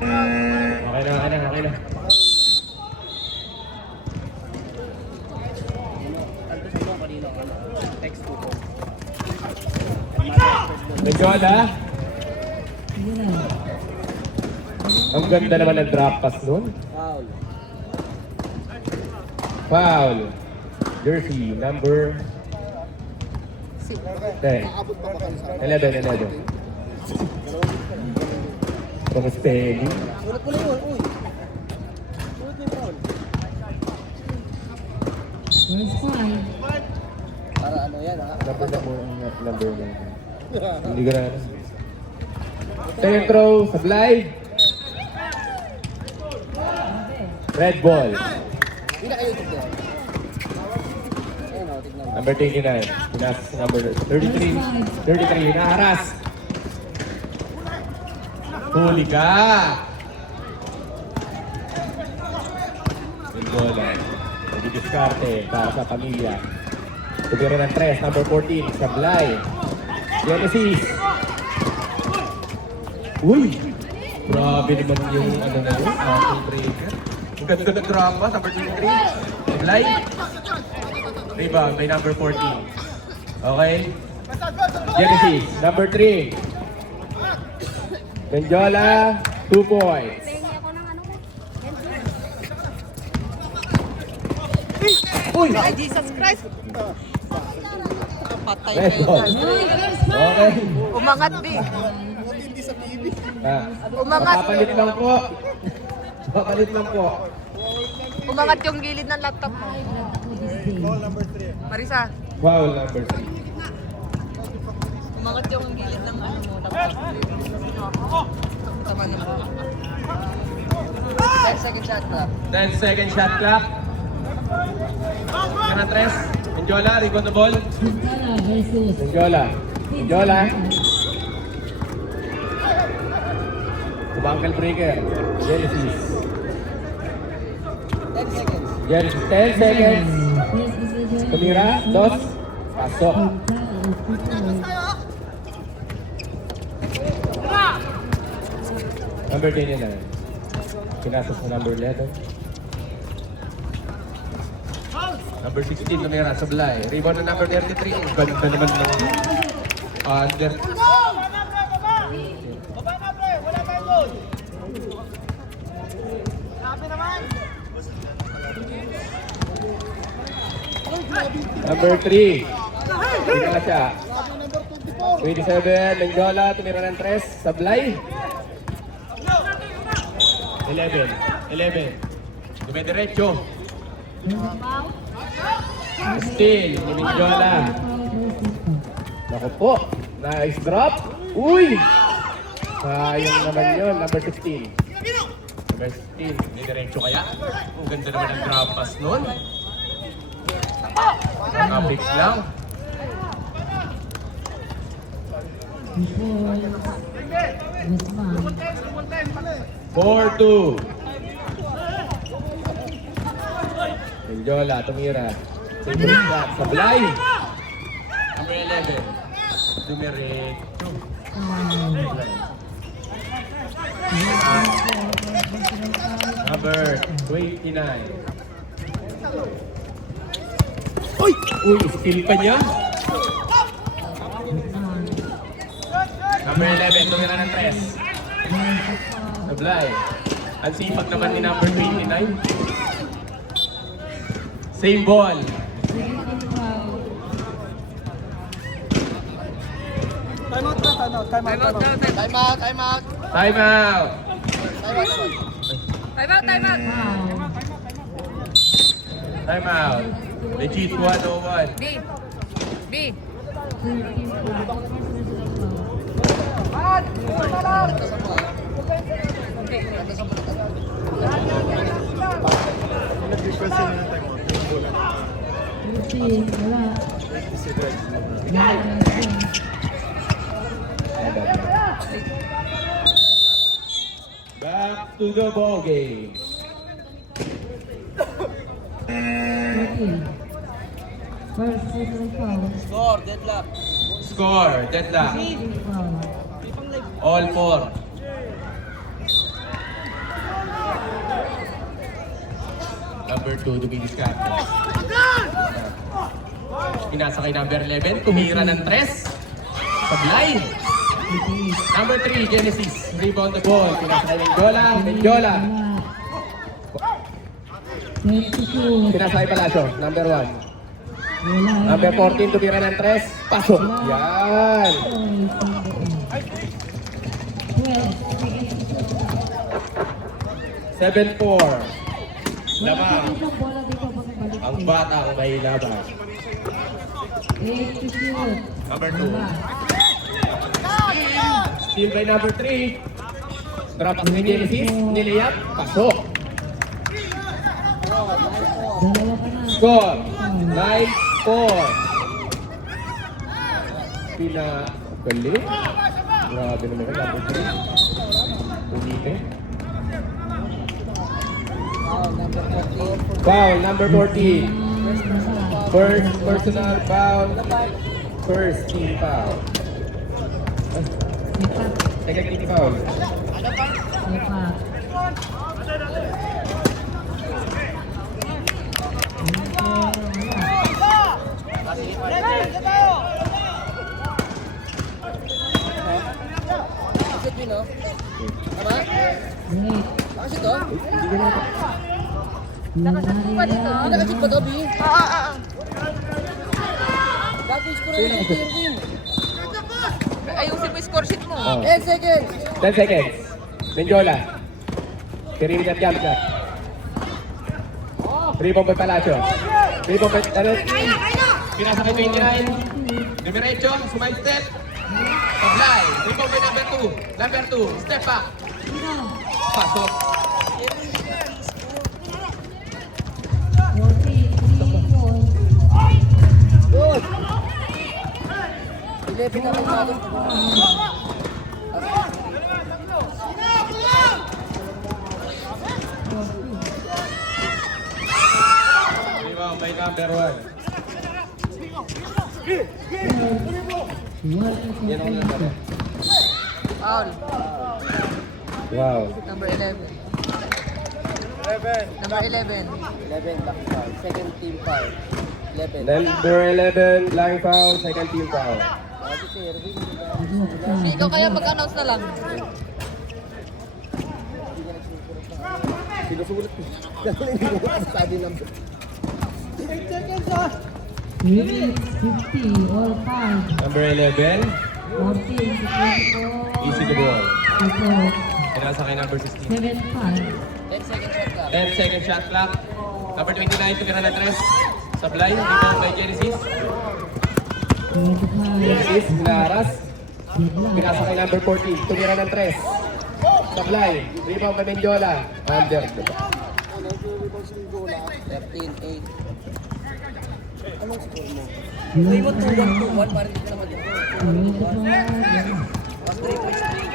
Okay na. Medyola. Ang ganda naman ng drop pass nun. Foul. Jersey number 10. 11. Pang-steady. Sulat mo na yun, uy. Sulat mo yung foul. First five. Para ano yan, ha? Dapat na mo ang number na. Hindi ko na. Second throw, sablay. Red ball. Hindi na kayo tignan. Ayun o, tignan mo. Number 29. Pinasas number 33. 33, naharas. Huli ka! Red ball. Nag-diskarte para sa pamilya. Tugero ng 3, number 14, sablay. Genesis. Uy! Grabe naman yung ano na yun, mountain breaker. Ang ganda ng drama, number 23. Sablay. Rebound by number 14. Okay? Genesis, number 3. Benjola, 2 points. Uy! Ay, Jesus Christ! Patay Red kayo. ball. Okay. Umangat, Bi. Umangat. Papalit lang po. Papalit lang po. Umangat yung gilid ng laptop mo. Marisa, Foul number 3. umangat yung gilid ng ano mo, laptop. Tama na. 10 second shot clock. 10 second shot clock. Kana tres. Benjola, recon the ball. Quintana versus Benjola. Subangkal breaker. Genesis. 10 seconds. Genesis, 10 seconds. First decision. Tumira, dos. Pasok. Number 10 yun na. Pinasok sa number 11. Number 16, tumira, sablay. Rebound na number 33. Ang ganda naman ng under. Number 3. Hindi na siya. 27, Benjola, tumira ng 3. Sablay. 11. Dumidiretso. Steal, ni Benjola. Naku po. Nice drop. Uy! Sayang naman yun. Number 16. Number 16. Dumidiretso kaya? Ang ganda naman ang drop pass nun. Nakabix lang. Guzman. 4-2. Benjola, tumira. Single shot, sablay. Number 11. Dumiretso. Number 29. Uy! Steal pa niya. Number 11, tumira ng 3. Sablay. Ang sipag naman ni number 29. Same ball. Time out. Time out. Time out. Time out. Legit 101. B. Back to the ball game. First personal foul. Score, deadlock. Score, deadlock. Foul. All four. number 2, dumidiskarte. Pinasa kay number 11, tumira ng 3. Sablay. Number 3, Genesis. Rebound the ball. Pinasa kay Mendiola. Mendiola. 22. Pinasa kay Palacio. Number 1. Wala. Number 14, tumira ng 3. Pasok. Yan. 7-4. Lamang. Ang batang may laban. Number 2. Steal by number 3. Drop pass ni Genesis. Niliyap. Pasok. Score. 9-4. Pinagaling. Grabe naman ka. Number 3. Umite. Foul, number 14. First personal foul. First team foul. Second team foul. Exit yun, no? Tama? Nakashoot, oh? Nakashoot pa dito. Nakashoot ba to, B? Oo. Dati score na yung Irvin. Ayusin mo yung score sheet mo. Oh. 10 seconds. 10 seconds. Mendiola. Perimeter jump shot. Rebound by Palacio. Rebound by Pinasa kay 29. Demirecho, smile step. Sablay. Rebound by number 2. Number 2. Step back. Pasok. Good. 11 na kayo natin. Rebound by number 1. Yan ang number. Foul. Wow. Number 11. Number 11. 11 back foul. Second team foul. 11. Number 11, flying foul, second team foul. Kasi si Irvin, Ikaw kaya mag-announce na lang. sinusulat ko. Kasi hindi ko masasabi number. 50 or 5. Number 11, 14 to 24. easy to ball. 24. Pinasa kay number 16. 75. 10 seconds shot ka. 10 second shot clock. Number 29, tumira ng 3. Sablay, rebound by Genesis. 25. Genesis, hinaras. Pinasa kay number 14, tumira ng 3. Sablay, rebound by Mendiola. Under. 13-8. Anong score mo? Uy mo 2-1-2-1 para hindi ka naman dito. 3 points break.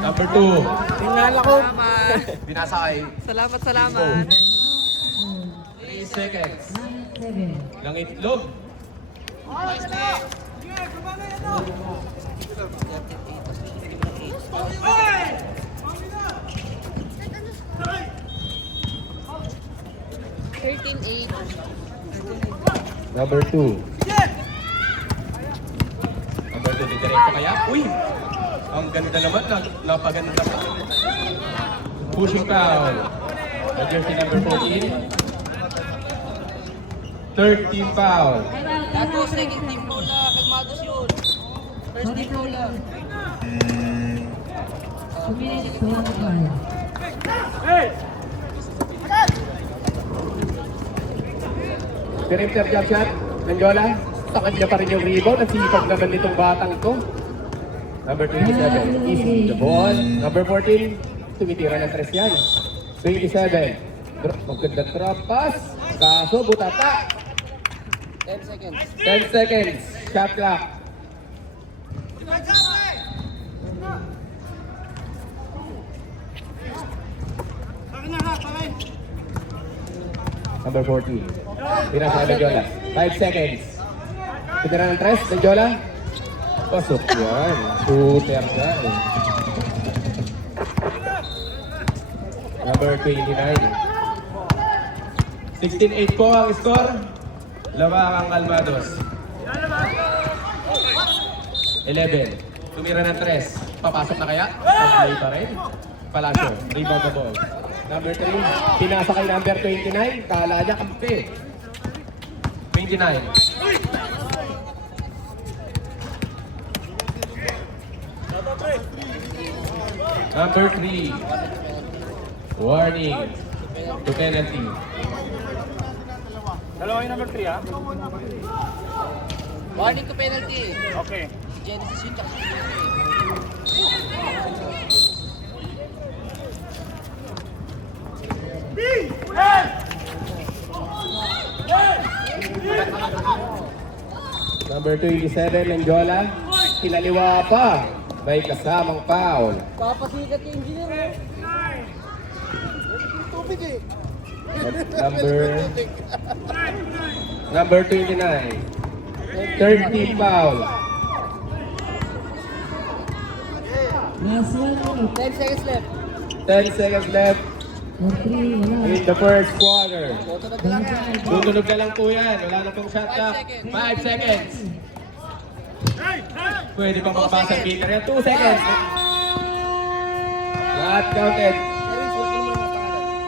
Number 2, Salamat. pinasa kay Salamat. 3 seconds. 7. Lang itlog. Number 2. Number 2, diretso kaya? Uy! Ang ganda naman, napaganda pa. Pushing foul. The jersey number 14. Third team foul. Dato, second team foul na. Kalmados yun. First team foul lang. 2 minutes to 1 Perimeter jump shot. Mendiola. Sa kanya pa rin yung rebound. Nasipag naman nitong batang to. Number 27. Easy the ball. Number 14. Tumitira ng 3 yan. 27. Maganda drop pass. Kaso butata. 10 seconds. 10 seconds. Shot clock. Number 14. Pinasa kay Mendiola. 5 seconds. Tumira ng 3. Mendiola. Pasok yan. Shooter ka eh. Number 29. 16-8 po ang score. Lawak ang Almados. 11. Tumira ng 3. Papasok na kaya? Play pa rin. Palacio. Rebound the ball. Number 3. Pinasa kay number 29. Kala niya kampi. 29. Number 3. Warning. To penalty. Dalawa yung number 3 ah. Warning to penalty. Okay. Genesis yung tsaka. Number 27, Menjola. Kinaliwa pa. May kasamang foul. Papasikat yung engineer mo. Number 29. 13 foul. Last 1 minute. 10 seconds left. 10 seconds left For 3, wala. in the first quarter. Tutunog na lang yan. Tutunog na lang po yan. Wala na pong shot clock. 5 seconds. Pwede pang makapasa ang kicker yan. 2 seconds. Not counted. Kevin, suot mo muna mga pangalan.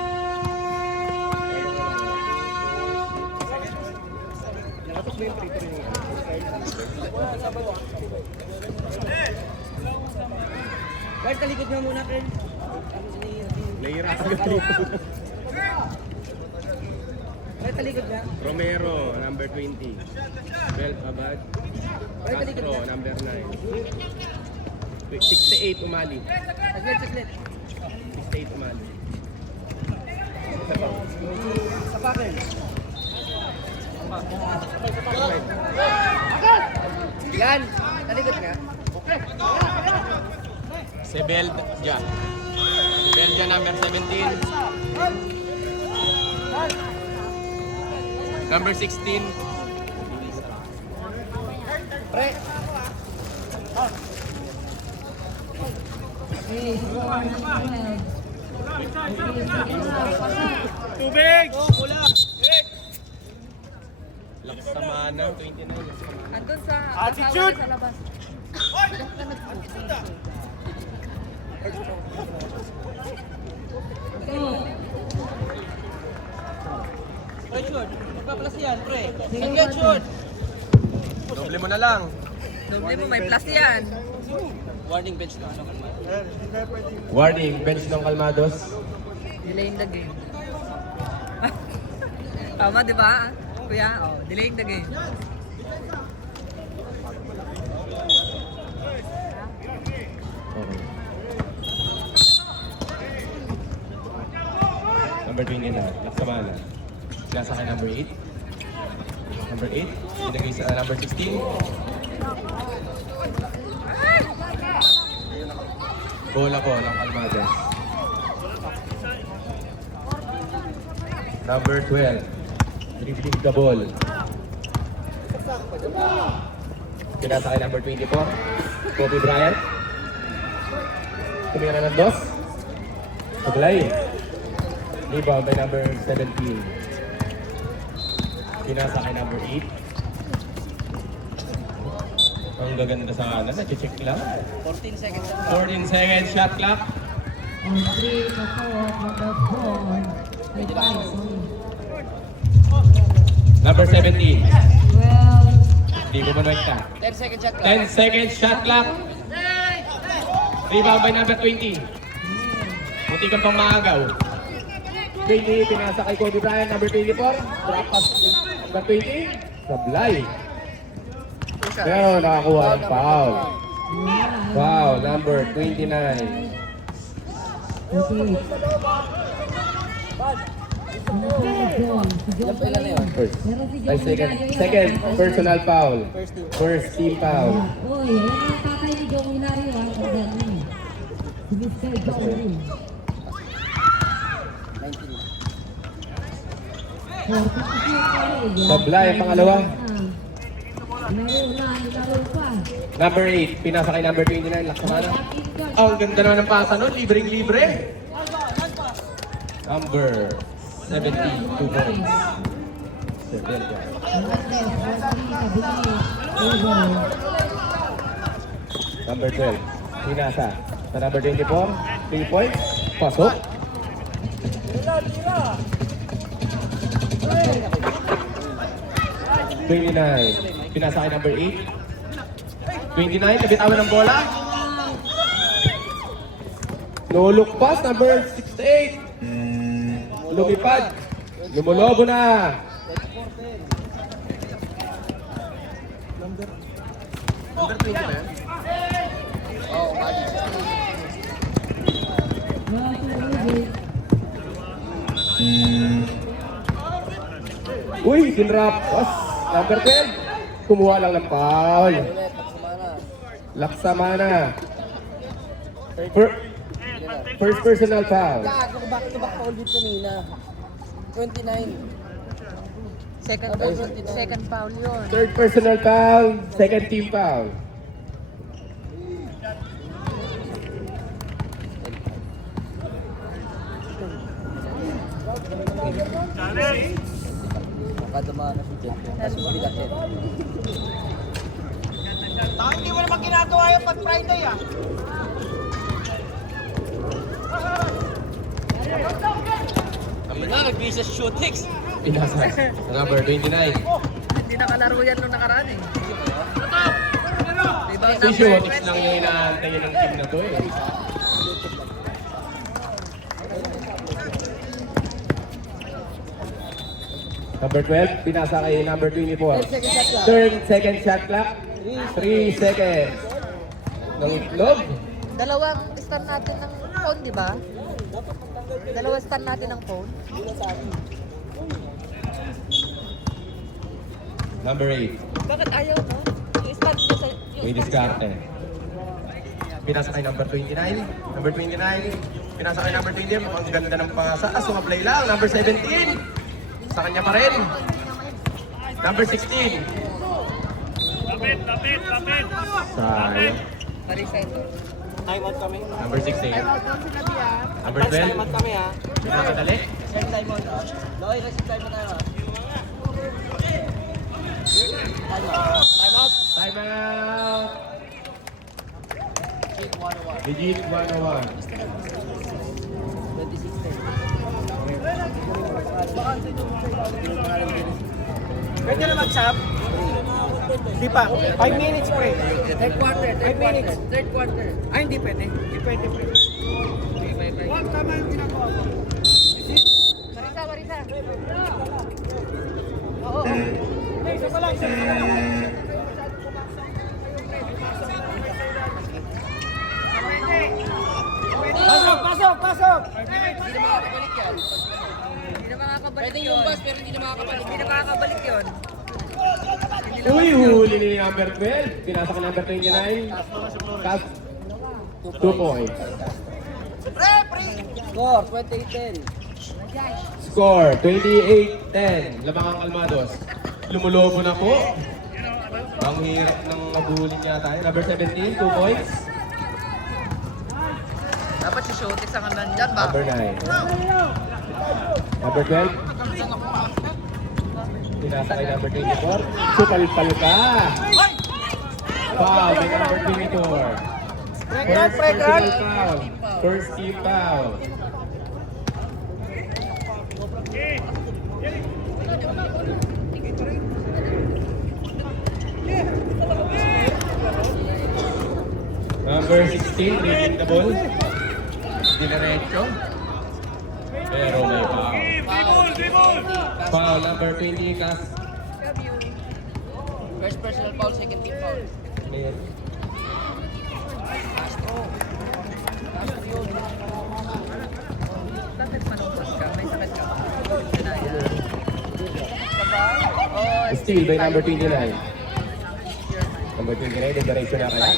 Kyle, talikod nga muna, Kyle. Layra Kyle, talikod nga. Romero, number 20. 12 Abad. Kyle, talikod Castro, nga. number 9. 68 umali. Saglit, saglit. 68 umali. Sa pa, Kyle. Yan, talikod nga. Sebelja. Sebelja number 17. Number 16. Pre, Okay, score ng 12. Okay, second half. Pasok. Tubig! Lakas sa mana, 29. Andun sa Attitude! sa labas. Go. pre, shoot. Magpapalas yan, pre. Sige, Saglit, shoot. Doble mo na lang. Doble mo, may plus yan. Warning bench na. Ano, Warning, bench ng Kalmados. Delaying the game. Tama, di ba? Kuya, oh, delaying the game. Okay. Number 20 na, Laksamana. Nasa kay number 8. Number 8, ilagay sa number 16. Bola po ng Almadas. Number 12, dribbling the ball. Pinasa kay number 24, Kobe Bryant. Tumira ng dos. Sablay. Rebound by number 17. Pinasa kay number 8. Ang gaganda sa kanan, na-check lang. 14 seconds. 14 seconds shot clock. On 3, pasok. Number 4. May five, sorry. Number 17. 12. Hindi ko manwekta. 10 seconds shot clock. 10 seconds shot clock. Rebound by number 20. Buti kang pang maagaw. 20, pinasa kay Kobe Bryant, number 24. Drop pass, number 20. Sablay. Pero nakakuha ng foul. Foul, number 29. Okay. Ano po yung John? Si John pala yun. First. Meron si John Ay, na second. gagawin. Second, personal foul. First team foul. Uy, yan ang tatay ni John Hilario ha. Tandaan mo eh. Si Mr. John rin. 42 pala eh. Sablay, pangalawa. Hilaro na, hilaro pa. Number 8, pinasa kay number 29, Laksamana. Ang ganda naman ng pasa nun, libreng-libre. Number 70, 2 points. Sevilla. Number 12, pinasa. Sa number 24, 3 points. Pasok. Tira! 29, pinasa kay number 8. 29, nabitawan ng bola. No look pass, number 68. Lumipad. Lumulobo na. Number 20 na yan? Oo, bali. Uy, dinrap. Number 10. Kumuha lang ng foul. Ulit, Laksamana. Laksamana. First personal foul. Gago, back-to-back foul dito kanina. 29. Second foul yun. Third personal foul. Second team foul. Makadama na si Jet. Tapos ulit natin. Hindi mo naman ginagawa yung pag Friday ah. Nag-business shootings. Pinasa. Number 29. Hindi nakalaro yan nung nakaraan eh. Diba? Issue, tips lang yung inaantay ng team na to eh. Number 12, pinasa kay number 24. Second shot clock. 3 seconds. Ng itlog. Dalawang stand natin ng phone, di ba? Dalawang stand natin ng phone. Number 8, Bakit ayaw, no? Yung stand niya sa... may diskarte. Pinasa kay number 29. Number 29, pinasa kay number 20. Ang ganda ng pasa. Sumablay lang. Number 17. Sa kanya pa rin. Number 16. Sayang. Pariseto. Time out kami. Number 16. Number 12. Time out kami ha. Pinakadali. Third time out. Loy, receive time out tayo. Time out. Time out. Time out. Check 101. Legit 101. 26 Pwede na mag-sub? Di pa. 5 minutes pre. Third quarter. Third quarter. Third quarter. Ay, hindi pwede. Hindi pwede pre. Wag, tama yung ginagawa ko. Marisa. Hey, isa pa lang. Pasok! Hindi na makakabalik yan. Hindi na makakabalik Pwede yun. yung bus pero hindi na makakabalik. Hindi na makakabalik yun. Uy, huli ni number 12. Pinasa ka number 29. Cast 2 points. Score, 28-10. Score, 28-10. Lamang ang Almados. Lumulobo na po. Ang hirap ng mabulin niya tayo. Number 17, 2 points. Dapat si Shotix ang nandyan ba? Number 9. Number 12. Pinasa kay number 24. Supalpal ka. Foul by number 24. First personal foul. First team foul. Number 16, reading the ball. Dinerecho. Pero may foul. Foul number 20, cast. First personal foul, second team foul. Clear. Castro. Castro yun. Bakit manumpos ka? May sakit ka ba? Sinaya. Steal by number 29. Number 29, dinerecho na kaya.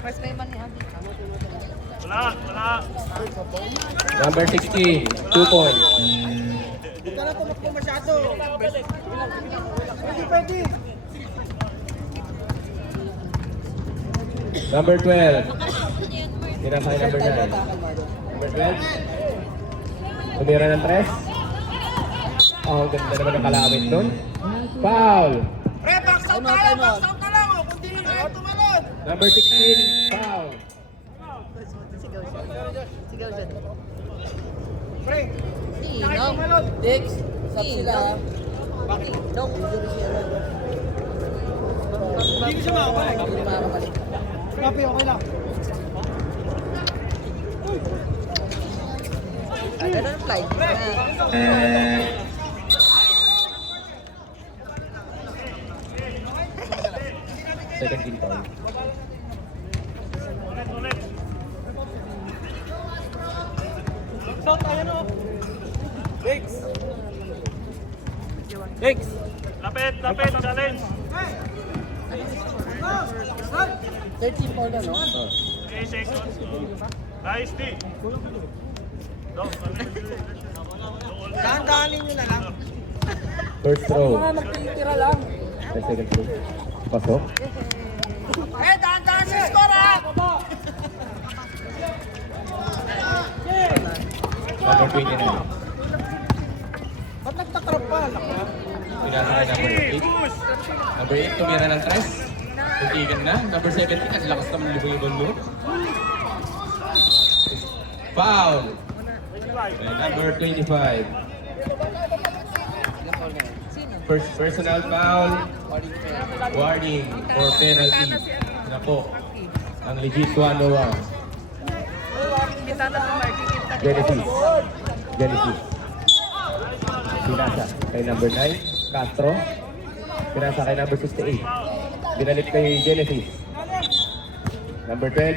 First time man ni Abby. Number 16, 2 points. Huwag ka na tumakbo masyado. Pwede. Number 12. Pinasa kay number 9. Number 12. Tumira ng 3. Oh, ang ganda naman ng kalawit nun. Foul. Pre, box out na lang, box out na lang. Kung di na kayo tumalon. Number 16. Foul. Sigaw siya. Sigaw siya. Pre, Ninong. Dex, sab sila. bakit? Dong. Hindi ko siya makakabalik. Hindi makakabalik. Grabe, okay lang. Ano na fly? Second team foul. Box out tayo, no? Dex. Dex. Lapit, lapit, challenge. 13 for na, no? 3 seconds. Nice D. Dahan-dahanin nyo na lang. First throw. Mga magtitira lang. Then second throw. Pasok. Eh, dahan-dahan sa score, ha? Number 29. Ba't nagtatrap pa? Pinasa kay number 8. Number 8, tumira ng 3. Tuntigan na. Number 17, ang lakas naman libong-ibon mo. Foul. And number 25. First personal foul. Warning for penalty. Na po. Ang legit 101. Genesis. Genesis. Pinasa kay number 9. Castro. Pinasa kay number 68. Binalik kay Genesis. Number 12.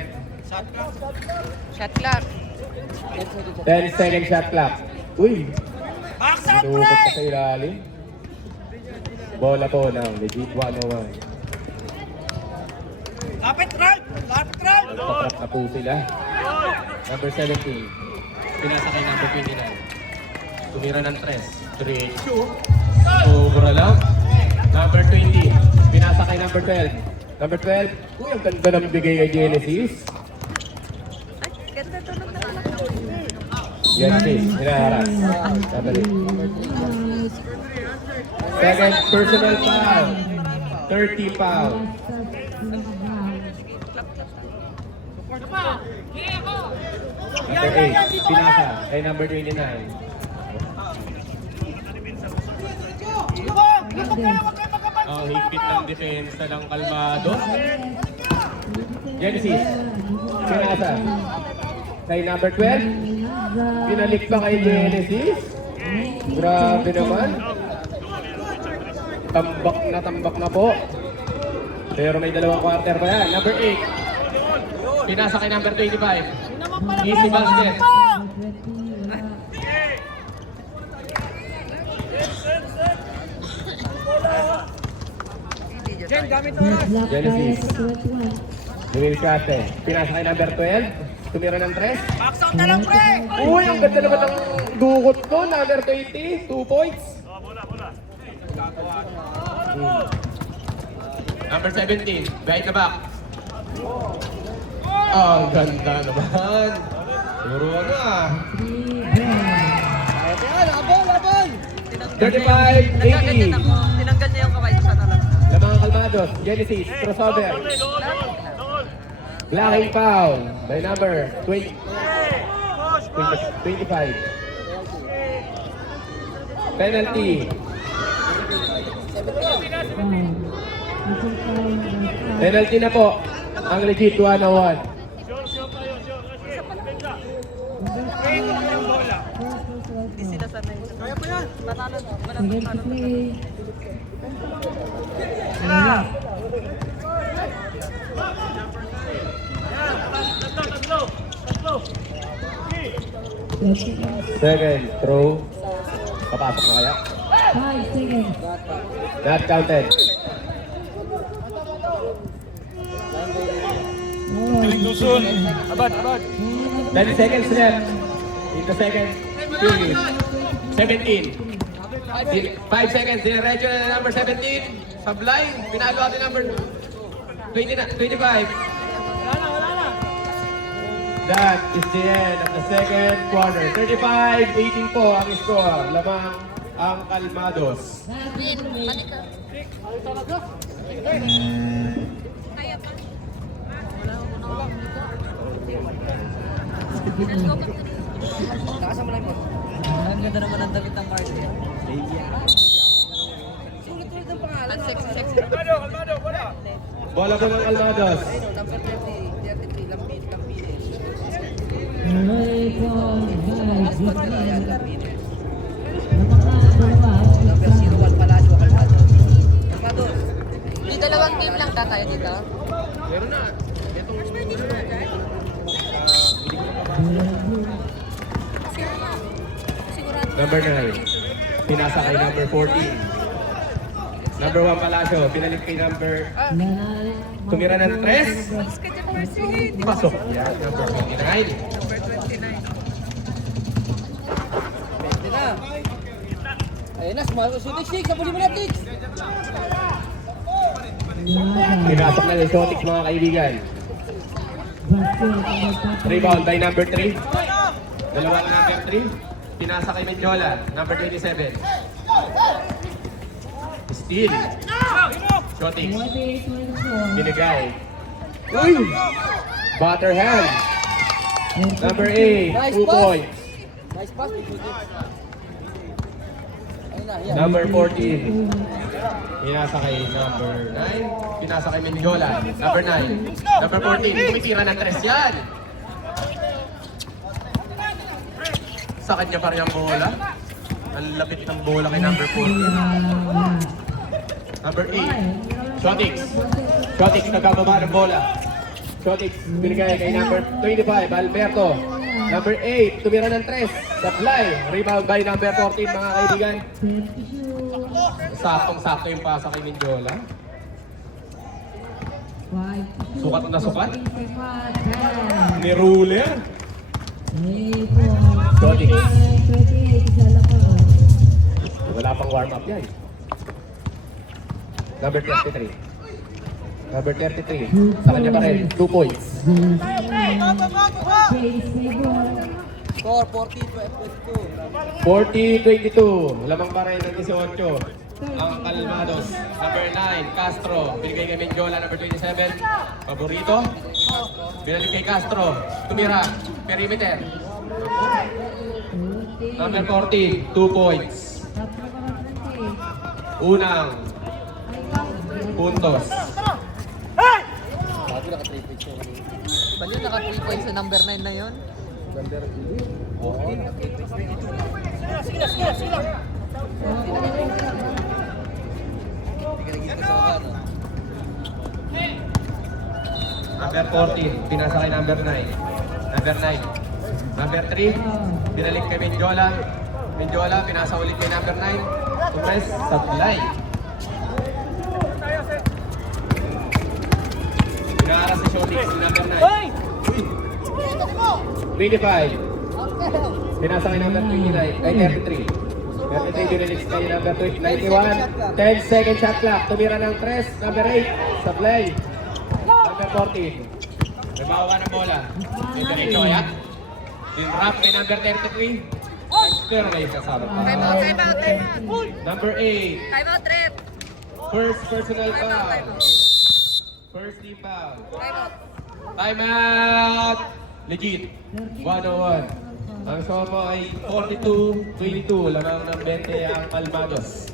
Shot clock. 10 second shot clock. Uy! Box out, Pinukot pre! pa sa ilalim. Bola po ng legit 101. Lapit, Ralph! Lapit, Ralph! Patrap na po sila. Number 17. Pinasa kay number 29. Tumira ng 3. 3. Sobra lang. Number 20. Pinasa kay number 12. Number 12. Uy, ang ganda ng bigay kay Genesis. Ay, ganda tunog na anak. Genesis, hinaharap. Babalik. Second personal foul. 30 foul. Number 8. Pinasa kay number 29. Libog! Libog kayo, huwag kayo magkapag! Oh, higpit ng depensa ng kalmado. Genesis, pinasa. Kay number 12, pinalik pa kay Genesis. Grabe naman. Tambak na po. Pero may dalawang quarter pa yan. Number 8, pinasa kay number 25. Easy basket. Jen, gamit oras! Genesis, Luis Cate, pinasa kay number 12. Tumira ng 3. Box out na lang, pre! Uy, ang ganda naman ng dukot ko. Number 20, 2 points. Number 17, behind the back. Ang ganda naman. Puro ano ah. Labon, labon! 35, 80. Tinanggal niya yung kamay sa talaga. Lamang Kalmados, Genesis, crossover. Blocking foul by number 25. Penalty. Penalty na po. Ang legit 101. Hindi sila sanay. Kaya po yan! Matalo. Second play. Second throw. Papasok na kaya? 5 seconds. Not counted. Oh, Abad, abad. 20 seconds left. In the second period. 17. 5 seconds. Diretso na number 17. Sablay. Pinalo natin number 25. that is the end of the second quarter. 35-18 po ang score. Lamang ang Kalmados. Win, balik ka. Kaya pa. Nakasama lang mo. Ang ganda naman ang damit ng Marty. Sulit-sulit ang pangalan. Ang sexy. Kalmado, kalmado, wala. Bola po ng Kalmados. Ayun, number 33, Lambit. May ball, guys. Last one na yan, Lambit. Napaka-dalawa. Number 01, Palacio, Kalmado. Kalmado. Di dalawang game lang tayo dito. Meron na. Number 9. Pinasa kay number 14. Number 1 Palacio. Pinalik kay number... Tumira ng 3. Pasok. Yan. Number 29. Pwede na. Ayun na, sumalo si Tix. Sabuli mo na, Tix. Pinasok na ng Sotic mga kaibigan. Rebound by number 3. Dalawa na number 3. Pinasa kay Mendiola, number 27. Steal. Shooting. Binigay. Uy! Butter hand. Number 8, 2 points. Nice pass, Tix. Ayun na, yan. Number 14. Pinasa kay number 9. Pinasa kay Mendiola, number 9. Number 14, tumitira ng 3 yan. Sa kanya pa rin ang bola. Ang lapit ng bola kay number 14. Number 8. Shotix nagkababa ng bola. Shotix binigay kay number 25, Alberto. Number 8, tumira ng 3. Supply. Rebound by number 14 mga kaibigan. Saktong-sakto yung pasa kay Mendiola. Sukat na sukat. Ni Ruler. Shotix. Wala pang warm up yan. Number 33. Number 33. Sa kanya pa rin. 2 points. Score, 40-22. Lamang pa rin ng 18. Ang Kalmados. Number 9, Castro. Binigay kay Mendiola, number 27. Paborito. Binalik kay Castro. Tumira. Perimeter. Number 14, 2 points. Unang puntos. Bago naka-3 points yun. Ba yun, naka 3 points sa number 9 na yun? Number 14, pinasa kay number 9. Number 9. Number 3, binalik kay Mendiola. Mendiola, pinasa ulit kay number 9. Press, supply. Pinara si Shotix, si number 9. 25. Pinasa kay number 29, ay 33. 33 binalik kay number 91. 10 second shot clock. Tumira ng 3. Number 8. Supply. Number 14. Nabawa ng bola. May diretso kaya. Dinrap kay number 33. Pero may kasama pa. Time out. Number 8. Time out, Red. First personal Time out, foul. time out. First team foul. Time out. Time out! Legit. 101. Ang somo ay 42-22. Lamang ng 20 ang Kalmados.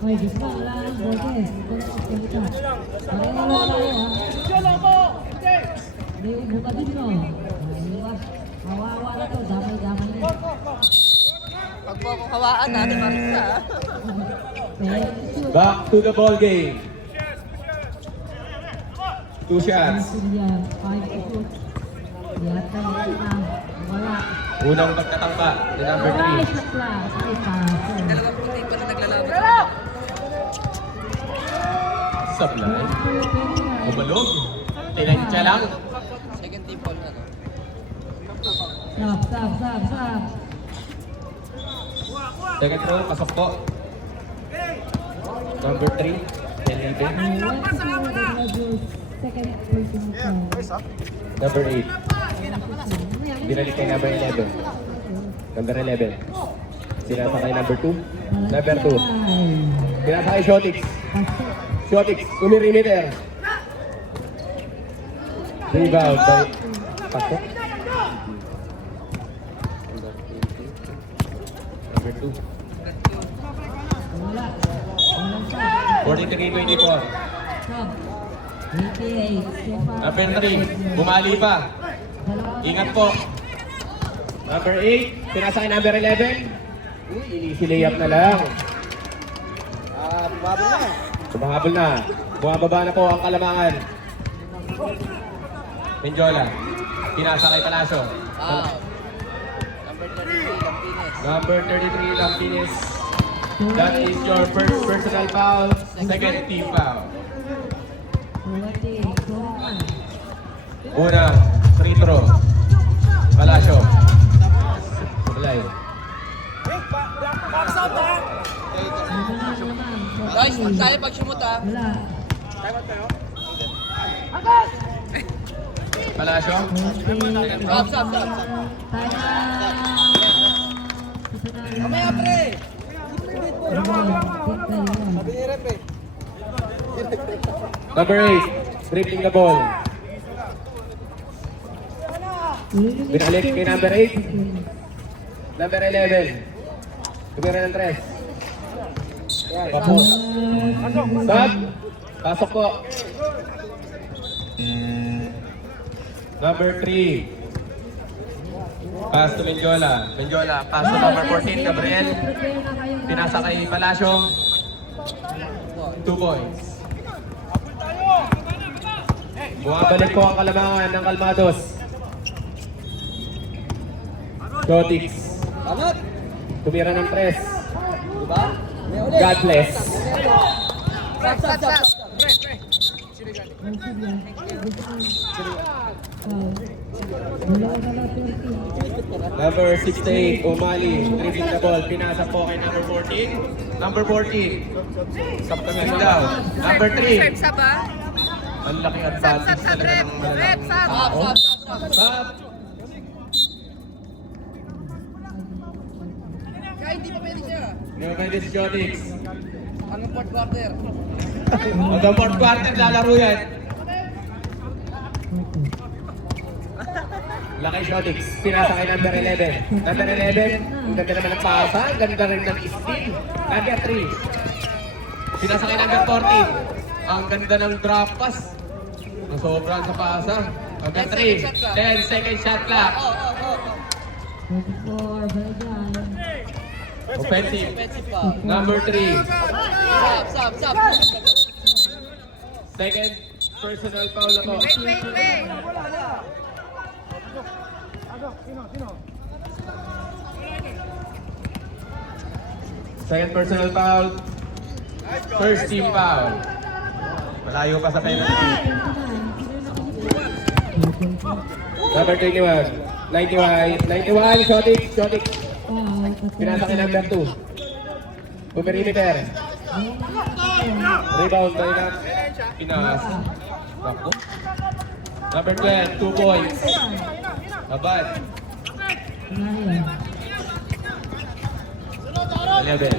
Ay, gusto ko, wala nang boses. May ubo ka din, no? Kawawa na to, damay-damay na. Huwag po akong hawaan natin, Marisa. Back to the ball game. 2 shots. Wala. Unang pagtatangka ni number 3. Shot lang. Ay, paso. Dalawang puti pa na naglalaban. Supply. Umalog. Tinantya lang. Second team ball na, no? Stop. Second row, pasok po. Number 3. Felipe. Second person. Number 8. Binalik kay number 11. Number 11. Sinasa kay number 2. Number 2. Sinasa kay Shotix. Shotix, umirimeter. Rebound by Pasok. Number 2. 43-24. Number 3, bumali pa. Ingat po. Number 8, pinasa kay number 11. Uy, easy layup na lang. Bumahabol na. Bumababa na po ang Kalamangan. Menjola, pinasa kay Palacio. Number 33, Lampines. Number 33, Lampines. That is your first personal foul, second team foul. Una, free throw. Palacio. Salay. Guys, pag tayo pag-sumot ha. Palacio. Stop. Mamaya pre! Number 8, dribbling the ball. Binalik kay number 8. Number 11. Tumira ng 3. Papo. Stop. Pasok po. Number 3. Pass to Menjola. Menjola, pass to number 14, Gabriel. Pinasa kay Palacio. 2 points. Bumabalik po ang Kalamangan ng Kalmados. Shotix. Angat! Tumira ng 3. Diba? May ulit. God bless. Stop. Number 68, Umali. Dribbling the ball. Pinasa po kay number 14. Number 14. Saptamin daw. Number 3. Sa ba? Ang laki advantage talaga ng Rep, malalaking sab. tao. Stop. Stop. Kaya hindi pa pwede siya. Pwede si Shotix. Hanggang fourth quarter. Hanggang 4th quarter lalaro yan. Laki Shotix. Pinasa kay number 11. Number 11, ang ganda naman ng pasa. Ang ganda rin ng steal. Number 3. Pinasa kay number 14. Ang ganda ng drop pass. Ang sobrang sa pasa. Number 3. 10 second shot clock. Offensive. Offensive pa. Number 3. Stop. Second personal foul na po. Wait. Second personal foul. First team foul. Malayo pa sa penalty. Number 21. 91, Shotix. Pinasa kay number 2. Pumerimeter. Rebound by na. Pinasa. Bako. Number 12, 2 points. Abad. 11. 11.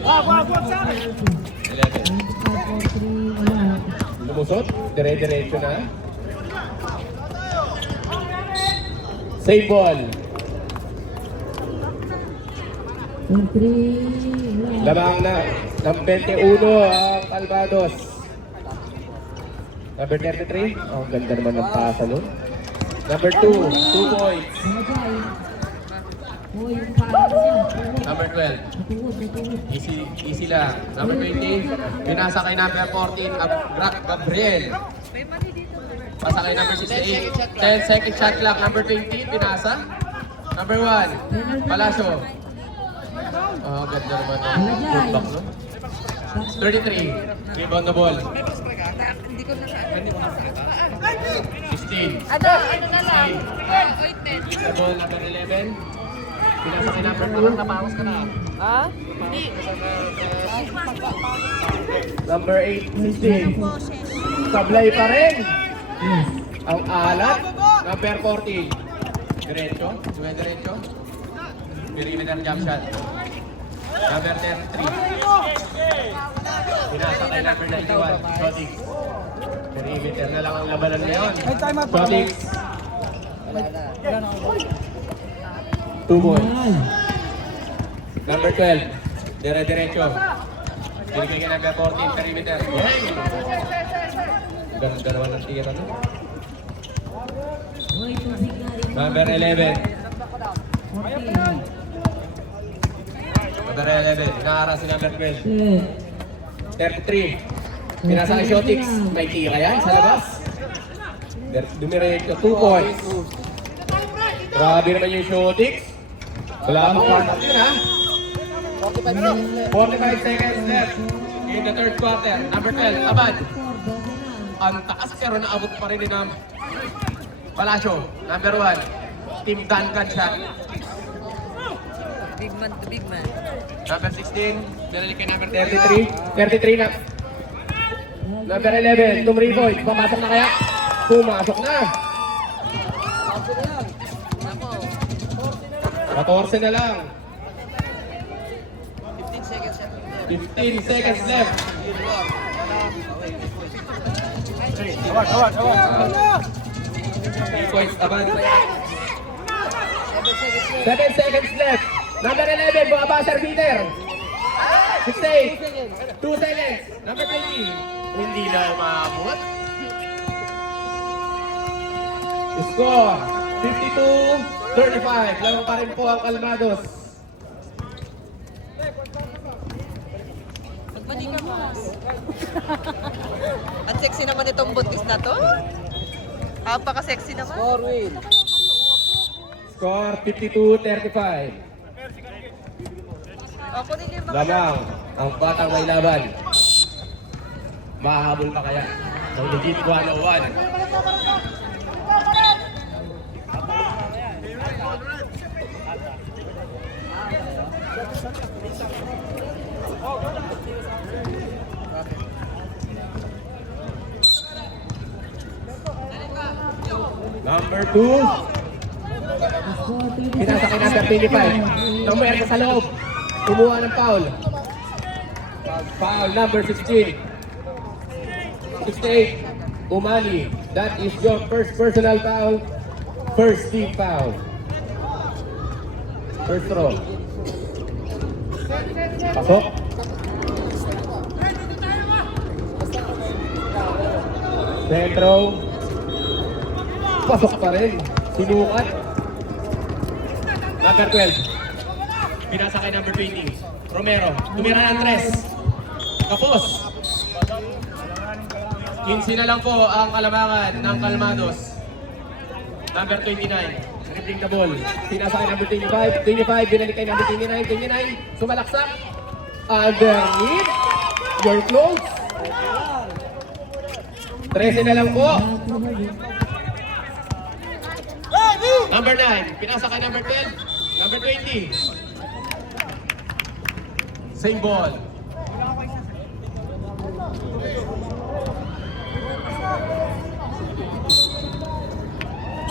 Lumusot. Dire-diretso na. Save ball. Lamang na ng 21 ang Calvados. Number 33. Oh, ang ganda naman ng pasa nun. Number 2, 2 points. Number 12. Easy lang. Number 20. Pinasa kay number 14, Gabriel. Pasa kay number 68. 10 second shot clock. Number 20, pinasa. Number 1, Palacio. Oh, ganda naman ng putback, no? 33, rebound the ball. 16. Ano na lang? Release the ball, number 11. Pinasa kay number 2. Napawas ka na. Ha? Number 8, 16. Sablay pa rin. Ang alat. Number 14. Diretso. Diretso. Perimeter jump shot. Number 33. Pinasa kay number 91. Shotix. Perimeter na lang ang labanan ngayon. Shotix. Wala na. 2 points. Number 12. Diretso. Binigay kay number 14. Perimeter. Yay! Ganda naman ang tira no? Hoy, tusig na rin. Number 11. 14. Number 11. Inaara si number 12. 33. 10. Pinasa kay Shotix. May tira yan sa labas. Dumiretso. 2 points. Grabe naman yung Shotix. Wala akong quarter yun ha. 45 seconds left in the third quarter. Number 12. Abad. Ang taas pero naabot pa rin ni Palacio. Number 1. Team Duncan shot. Big man to big man. Number 16. Binalik kay number 33. 33 na. Number 11. Tumriboy. Papasok na kaya? Pumasok na. 14 na lang. 15 seconds left. 15 seconds left. 3 points Abad. 7 seconds left. 7 seconds left. Number 11, bumaba beater. 68. 2 seconds. Number 20. Hindi na umabot. Score. 52-35. Lamang pa rin po ang Kalmados. Magmani ka, Mas. Ang sexy naman itong buntis na to. Napaka-sexy naman. Score win. Score 52-35. Ako din yung mga... Lamang ang batang may laban. Mahabol pa kaya? Sa legit 101. Number 2. Pinasa kay number 25. Namuyer ka sa loob. Kumuha ng foul. Foul number 16. 68. Umali. That is your first personal foul. First team foul. First throw. Pasok. Centro. Pasok pa rin. Sinukat. Number 12. Pinasa kay number 20. Romero. Tumira ng 3. Kapos. 15 na lang po ang kalamangan ng Kalmados. Number 29. Dribbling the ball. Pinasa kay number 25. 25. Binalik kay number 29. 29. Sumalaksak. Underneath. Your clothes. 13 na lang po. Number 9. Pinasa kay number 12. Number 20. Same ball.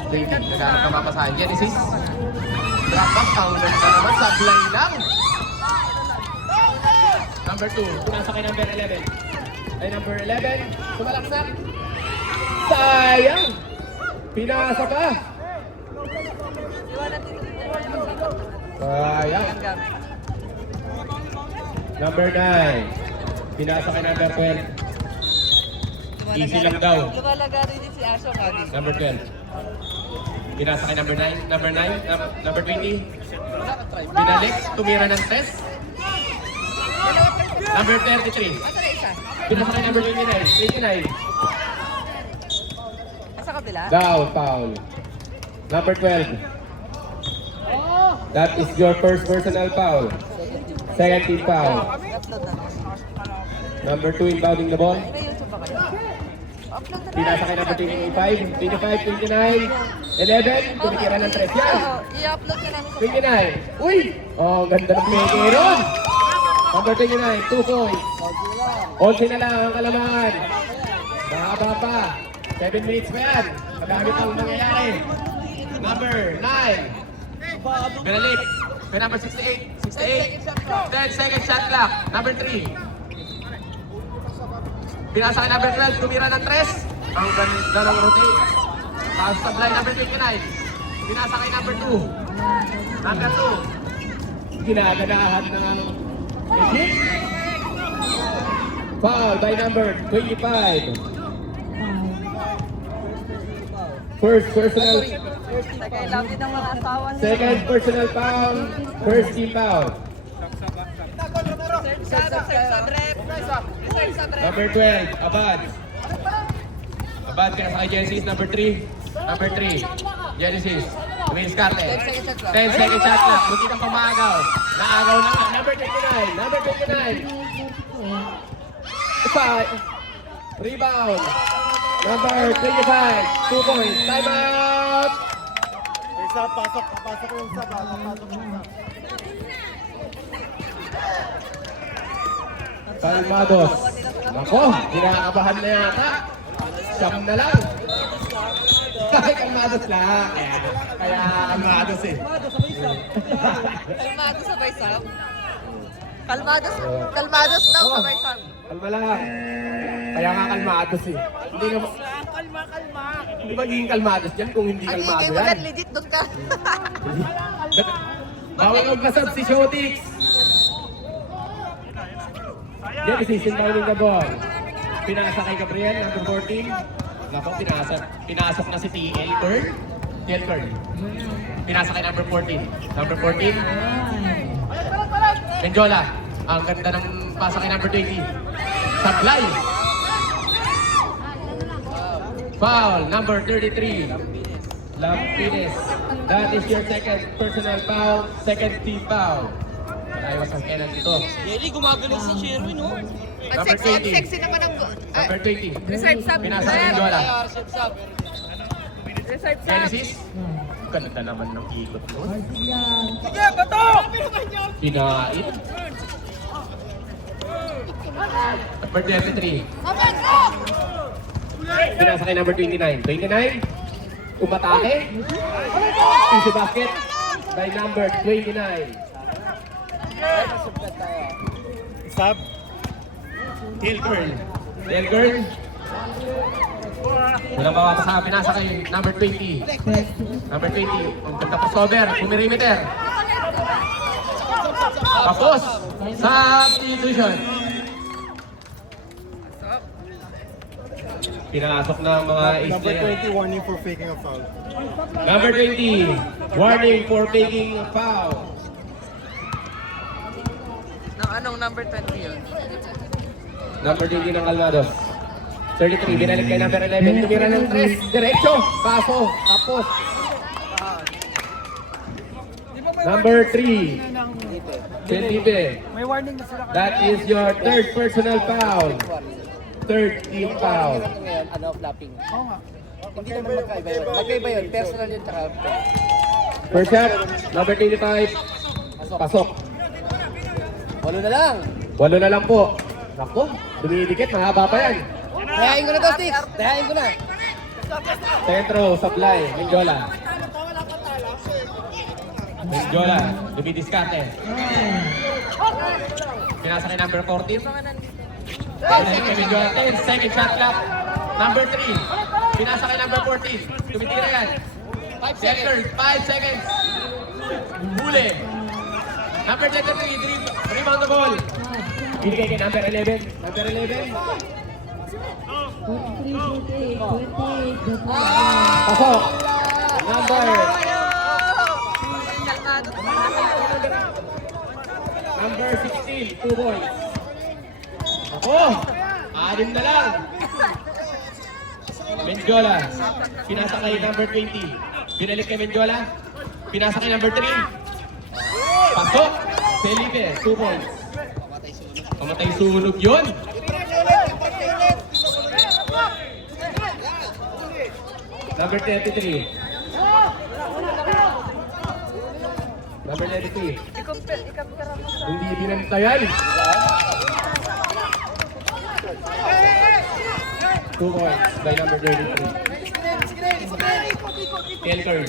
David, naghanap ka mapasahan. Genesis. Drop back. Ang ganda naman. Sablay lang. Number 2. Pinasa kay number 11. Ay, number 11. Sumalaksak. Sayang. Pinasa pa. Sayang. Number 9. Pinasa kay number 12. Easy lang daw. Lumalaga rin din si Aso kagis. Number 12. Pinasa kay number 9. Number 9. Number 20. Binalik. Tumira ng test. Number 33. Asa na isa? Pinasa kay number 29. 29. Asa kabila? Down, foul. Number 12. That is your first personal foul. Second team foul. Upload na. Number 2 inbounding the ball. May YouTube ba kayo? Upload na. Pinasa kay number 25, 25, 29, 11, tumitira ng 3 yan. I-upload na namin sa 29. Uy! Oh, ganda ng play ron. Number 29, 2 points. 11 na lang ang kalamangan. Nakakaba pa. 7 minutes pa yan. Magamit ang mangyayari. Number 9. Binalik. Kay number 68. 68. 10 second shot clock. Number 3. Pinasa kay number 12. Tumira ng 3. Ang ganda ng rotate. Pass sa blind number 29. Pinasa kay number 2. Number 2. Ginaganahan ng legit. Foul by number 25. First personal. Kailangan ng mga asawa niya. Second personal foul. First team foul. Number 12, Abad. Abad, kaya sa kay Genesis. Number 3. Number 3. Genesis. Luis Carte. 10 second shot clock. Munti kang pumagaw. Naagaw na nga. Number 29. Number 29. 5. Rebound. Number 25. 2 points. Time out. Isa, pasok. Papasok yung isa. Papasok yung isa. Kalmados. Nako, kinakabahan na yata. Siyam na lang. Ay, kalmados lang. Kaya kalmados eh. Kalmado sabay sab. Kalmados daw sabay sab. Kalma lang. Kaya nga kalmados eh. Hindi naman. Hindi magiging kalmados yan kung hindi Ang kalmado higay mo yan. yan, legit doon ka. Bawal magpasab si Shotix. Genesis inbounding the ball. Pinasa kay Gabriel, number 14. Nako, pinasok na si TL Kern. TL Kern. Pinasa kay number 14. Number 14. Menjola. Ang ganda ng pasa kay number 20. Sablay. Foul, number 33. Lampines. That is your second personal foul, second team foul. Ayawas ang penalty to. Yeli, gumagaling si Sherwin, no? Ang Number sexy 20. naman ang... Number 20. Reserve sub. Pinasa kay Menjola. Reserve sub. Genesis. Ganda naman ng ikot mo. Yan. Pinait. Number 23. Pinasa kay number 29. 29. Umatake. Easy basket by number 29. Sab. Hill Girl. Hill Girl. Walang bawa sa pinasa kay number 20. Number 20. Ang ganda po sober. Pumirimeter. Tapos. Substitution. Pinasok ng mga ace Number player. 20, warning for faking a foul. Number 20. Warning for faking a foul. Anong number 20 yun? Number 20 ng Calvados. 33, binalik kay number 11. Tumira ng 3. Diretso. Paso. Tapos. Number 3. Felipe. May warning na sila. That is your third personal foul. Third team foul. Ngayon, ano, flapping. Oo nga. Hindi naman magkaiba yun. Magkaiba yun, personal yun, tsaka... First shot. Number 25. Pasok. Walo na lang. 8 na lang po. Nako. Dumidikit. Mahaba pa yan. Dayain ko na to, Sticks. Dayain ko na. Centro. Supply. Menjola. Menjola. Dumidiskate. Pinasa kay number 14. Menjola. 10 second shot clock. Number 3. Pinasa kay number 14. Tumitira yan. 5 seconds. 5 seconds. Huli. Number 23. Rebound the ball. Binigay kay number 11. Number 11. 43, 28, 28. Pasok. Number. Kalmado. Number 16. 2 points. Ako. 6 na lang. Menjola. Pinasa kay number 20. Binalik kay Menjola. Pinasa kay number 3. Pasok. Felipe. 2 points. Pamatay sunog yun. Number 33. Number 33. Hindi binantayan. 2 points by number 33. Kelkern.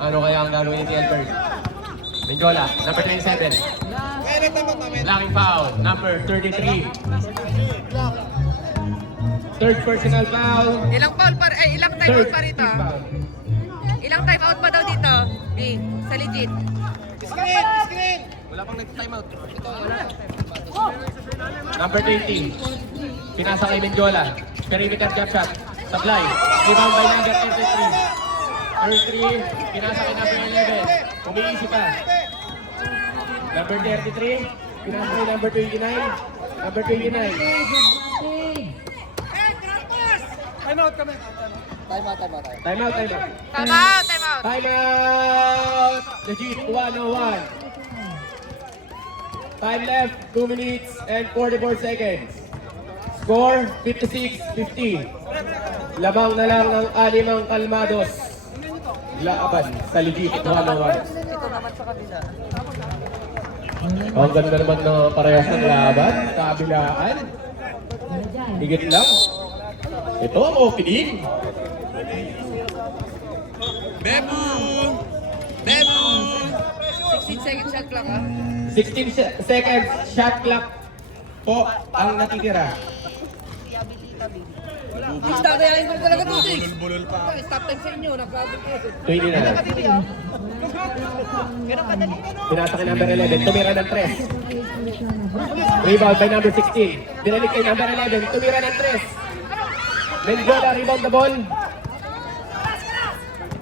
Ano kaya ang gagawin ni TL Bird? Mendiola, number 27. Blocking foul, number 33. Third personal foul. Ilang foul pa, ilang time out pa rito? foul. Ilang time out pa daw dito? B, sa legit. Wala pang nag-timeout. Ito, wala. Number 20. Pinasa kay Mendiola. Perimeter jump shot. Sablay. Rebound by number 33. 33. Pinasa kay number 11. Umiisi pa. Number 33. Pinasa kay number 29. Number 29. Timeout kami. Time out. Time out, time out. Time out, time out. Time out! Legit 101. Time left 2 minutes and 44 seconds. Score 56-50. Lamang na lang ng 6 kalmados. Laban sa legit 101. Ito naman sa kabila. Ang ganda naman ng parehas ng laban. Kabilaan. Higit lang. Ito ang opening. Bebu! 16 seconds shot clock ha. 16 seconds shot clock po ang natitira. Basta kaya yung talaga dito eh. Bulol pa. Stop time sa inyo. Nag-abot kayo. 20 na lang. Pinasa kay number 11. Tumira ng 3. Rebound by number 16. Binalik kay number 11. Tumira ng 3. Mendiola rebound the ball.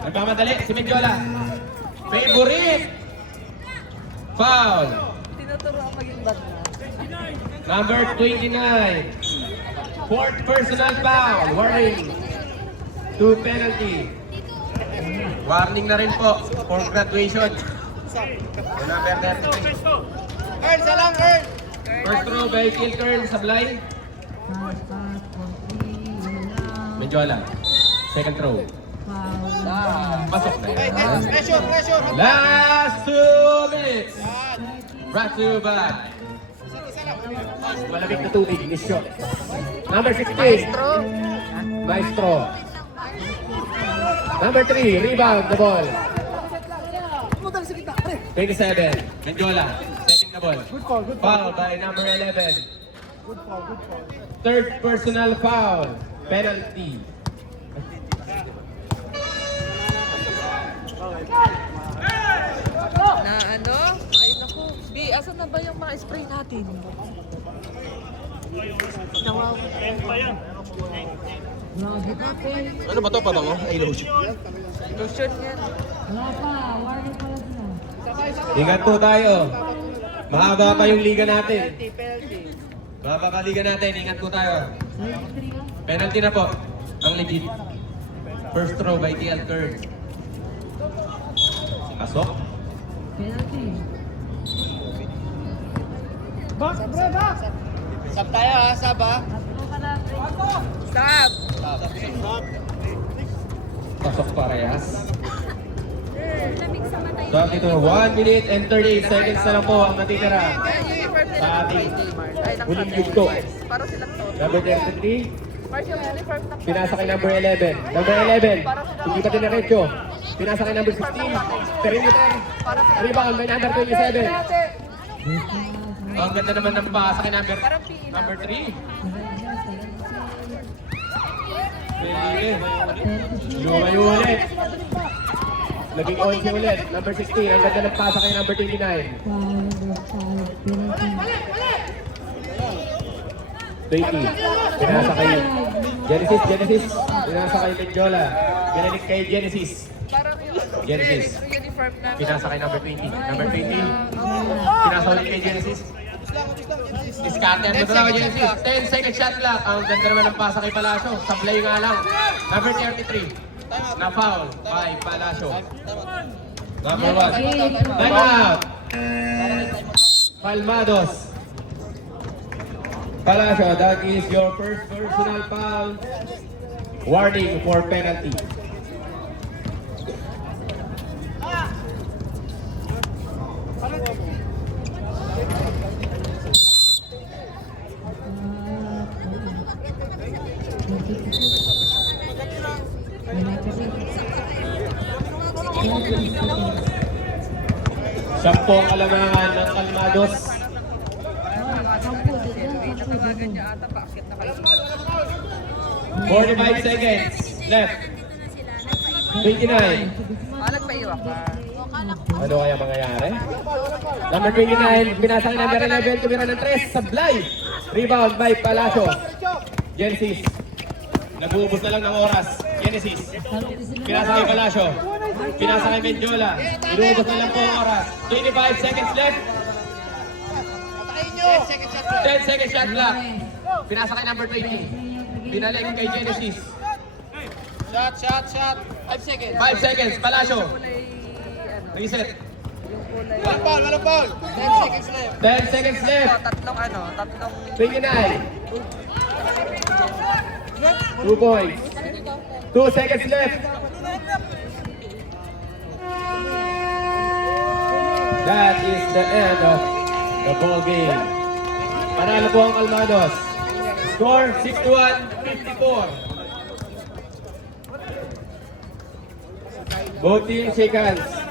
Nagmamadali si Mendiola. Favorite. Foul. Tinuturo ang maging bad na. Number 29. Fourth personal foul. Warning. 2 penalty. Warning na rin po for graduation. Number 33. Earn, salang, earn. First throw by Kilkern, Sablay. Mendiola. Second throw. Pasok na. Pressure, pressure. Last 2 minutes. Brought to you by Malamig na tubig, Nisyo. Number 16. Maestro. Number 3, rebound the ball. 27, Mendiola. Setting the ball. Foul by number 11. Third personal foul. Penalty. Na ano? Ay naku. B, asan na ba yung mga spray natin? Nawaw. Ano ba to? Pabango? Ay, lotion. Lotion yan. Wala pa, warning pala sila. Ingat po tayo. Mahaba pa yung liga natin. Mahaba pa liga natin. Ingat po tayo. Penalty na po. Ang legit. First throw by TL Kern. Pasok. Penalty. Back, bro, back. Sab tayo ha, sab ha. Stop! Pasok parehas. So dito 1 minute and 38 seconds na lang po ang natitira. Yung uniform nila Sa ng ating Mars. Ay, ng huling Sunday yugto. Mars. Para silang to. Number 33. Mars yung uniform ng Pinasa kay number 11. Number 11. Hindi pa dinaretso. Pinasa kay number 16. Perimeter. Rebound by number 27. Ang ganda naman ng pasa kay number 3. Lumayo ulit. Naging 11 ulit. Number 16. Ang ganda ng pasa kay number 29. Penalty. 20. Pinasa kay Genesis. Pinasa kay Mendiola. Binalik kay Genesis. Parang yung Genesis. uniform na. Pinasa kay number 20. Number 20. Pinasa ulit kay Genesis. Scatter mo talaga Genesis. 10 second shot clock. Ang ganda naman ng pasa kay Palacio. Sablay nga lang. Number 33. Na foul by Palacio. Number 1. Time out. Palmados. Palacio, that is your first personal foul. Warning for penalty. Sampung kalamangan ng Kalmados. 45 seconds left. 29. Alag pa iwak ka. Ano kaya mangyayari? Number 29, binasa ng number 11, tumira ng 3, Sablay. Rebound by Palacio. Genesis. Nag-uubos na lang ng oras. Genesis. Pinasa kay Palacio. Pinasa kay Mendiola. Inuubos na lang po ang oras. 25 seconds left. 10 seconds shot clock. Pinasa kay number 20. Binalik kay Genesis. Shot. 5 seconds. 5 seconds, Palacio. Reset. Walang ball. 10 seconds left. 10 seconds left. Tatlong 29. 2 points. 2 seconds left. That is the end of the ball game. Panalo po ang Kalmados. Score 61-54. Both teams shake hands.